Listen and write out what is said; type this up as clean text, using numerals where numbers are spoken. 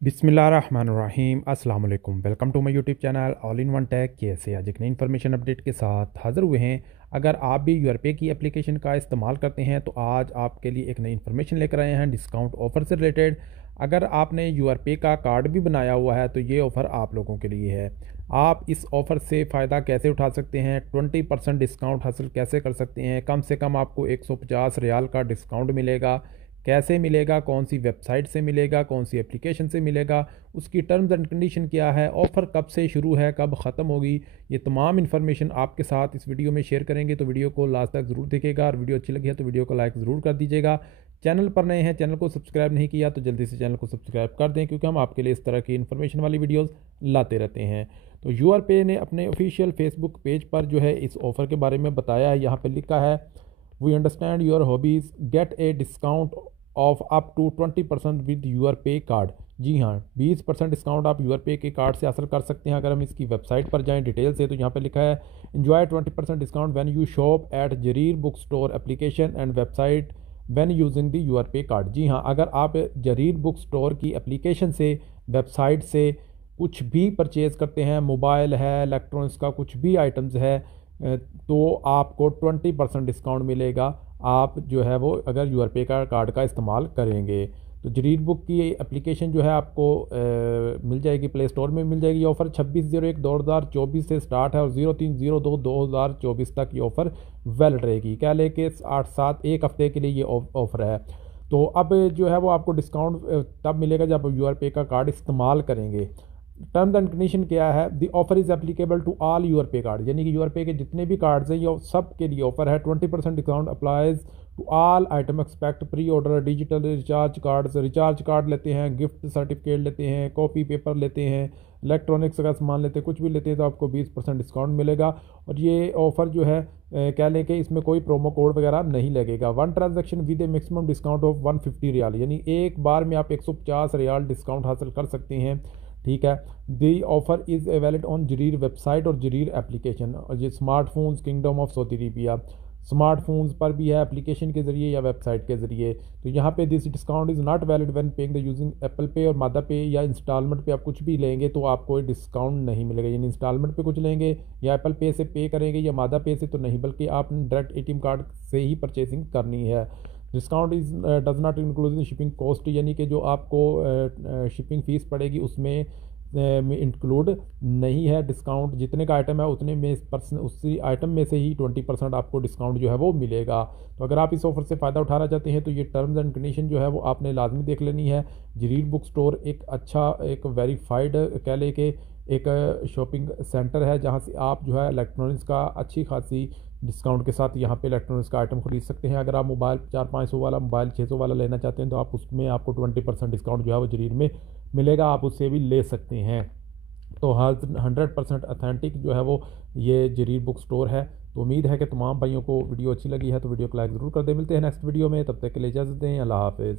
बिस्मिल्लाहिर्रहमानिर्रहीम अस्सलाम वालेकुम। Welcome to my YouTube channel all in one tech. कैसे आज एक नई इन्फॉर्मेशन अपडेट के साथ हाज़िर हुए हैं। अगर आप भी यूआरपे की एप्लीकेशन का इस्तेमाल करते हैं तो आज आपके लिए एक नई इन्फॉर्मेशन लेकर आए हैं डिस्काउंट ऑफ़र से रिलेटेड। अगर आपने यूआरपे का कार्ड भी बनाया हुआ है तो ये ऑफ़र आप लोगों के लिए है। आप इस ऑफ़र से फ़ायदा कैसे उठा सकते हैं, 20% डिस्काउंट हासिल कैसे कर सकते हैं, कम से कम आपको 150 रियाल का डिस्काउंट मिलेगा। कैसे मिलेगा, कौन सी वेबसाइट से मिलेगा, कौन सी एप्लीकेशन से मिलेगा, उसकी टर्म्स एंड कंडीशन क्या है, ऑफ़र कब से शुरू है, कब ख़त्म होगी, ये तमाम इन्फॉर्मेशन आपके साथ इस वीडियो में शेयर करेंगे। तो वीडियो को लास्ट तक ज़रूर देखिएगा और वीडियो अच्छी लगी है तो वीडियो को लाइक ज़रूर कर दीजिएगा। चैनल पर नए हैं, चैनल को सब्सक्राइब नहीं किया तो जल्दी से चैनल को सब्सक्राइब कर दें, क्योंकि हम आपके लिए इस तरह की इन्फॉर्मेशन वाली वीडियोज़ लाते रहते हैं। तो यूआरपे ने अपने ऑफिशियल फेसबुक पेज पर जो है इस ऑफ़र के बारे में बताया है। यहाँ पर लिखा है, we understand your hobbies, get a discount of up to 20% with your pay card. जी हाँ, 20% डिस्काउंट आप यूर पे के कार्ड से हासिल कर सकते हैं। अगर हम इसकी वेबसाइट पर जाएं डिटेल से तो यहाँ पे लिखा है, enjoy 20% discount when you shop at Jarir book store application and website when using the your pay card. जी हाँ, अगर आप जरीर बुक स्टोर की एप्लीकेशन से, वेबसाइट से कुछ भी परचेज़ करते हैं, मोबाइल है, इलेक्ट्रॉनिक्स का कुछ भी आइटम्स है, तो आपको 20% डिस्काउंट मिलेगा। आप जो है वो अगर यूआरपे का कार्ड का इस्तेमाल करेंगे तो जरीर बुक की एप्लीकेशन जो है आपको मिल जाएगी, प्ले स्टोर में मिल जाएगी। ये ऑफ़र 26/01/2024 से स्टार्ट है और 03/02/2024 तक ये ऑफ़र वैलिड रहेगी। क्या लेके 8-7 एक हफ़्ते के लिए ये ऑफ़र है। तो अब जो है वो आपको डिस्काउंट तब मिलेगा जब यूआरपे का कार्ड इस्तेमाल करेंगे। टर्म्स एंड कंडीशन क्या है, the offer is applicable to all your pay card, यानी कि यूर पे के जितने भी कार्ड्स हैं ये सब के लिए ऑफर है। 20% discount applies to all item expect pre order digital recharge cards, recharge card लेते हैं, गिफ्ट सर्टिफिकेट लेते हैं, कॉपी पेपर लेते हैं, इलेक्ट्रॉनिक्स का सामान लेते हैं, कुछ भी लेते हैं तो आपको 20% डिस्काउंट मिलेगा। और ये ऑफ़र जो है कह लें कि इसमें कोई प्रोमो कोड वगैरह नहीं लगेगा। One transaction with a maximum discount of 150 riyal, यानी एक बार में आप 150 रियाल डिस्काउंट हासिल कर सकते हैं। ठीक है। The offer is valid on Jarir website और जरीर एप्लीकेशन। और ये smartphones kingdom of Saudi Arabia, smartphones पर भी है, एप्लीकेशन के ज़रिए या वेबसाइट के ज़रिए। तो यहाँ पे this discount is not valid when paying the using Apple पे और मादा पे, या इंस्टॉलमेंट पे आप कुछ भी लेंगे तो आपको डिस्काउंट नहीं मिलेगा। यानी इंस्टॉलमेंट पे कुछ लेंगे या एप्पल पे से पे करेंगे या मादा पे से तो नहीं, बल्कि आपने डायरेक्ट एटीएम कार्ड से ही परचेसिंग करनी है। Discount is does not include shipping cost, यानी कि जो आपको शिपिंग फ़ीस पड़ेगी उसमें में इंक्लूड नहीं है। डिस्काउंट जितने का आइटम है उतने में परसेंट, उसी आइटम में से ही 20% आपको डिस्काउंट जो है वो मिलेगा। तो अगर आप इस ऑफ़र से फ़ायदा उठाना चाहते हैं तो ये टर्म्स एंड कंडीशन जो है वो आपने लाजमी देख लेनी है। जरीर बुक स्टोर एक अच्छा, एक वेरीफाइड कह लें कि एक शॉपिंग सेंटर है जहाँ से आप जो है इलेक्ट्रॉनिक्स का अच्छी खासी डिस्काउंट के साथ यहाँ पे इलेक्ट्रॉनिक्स का आइटम खरीद सकते हैं। अगर आप मोबाइल 400-500 वाला मोबाइल 600 वाला लेना चाहते हैं तो आप उसमें आपको 20% डिस्काउंट जो है वो जरीर में मिलेगा, आप उससे भी ले सकते हैं। तो 100% अथेंटिक जो है वो ये जरीर बुक स्टोर है। तो उम्मीद है कि तमाम भाइयों को वीडियो अच्छी लगी है तो वीडियो को लाइक ज़रूर कर दें। मिलते हैं नेक्स्ट वीडियो में, तब तक के लिए इजाज़त दें। अल्लाह हाफ़िज़।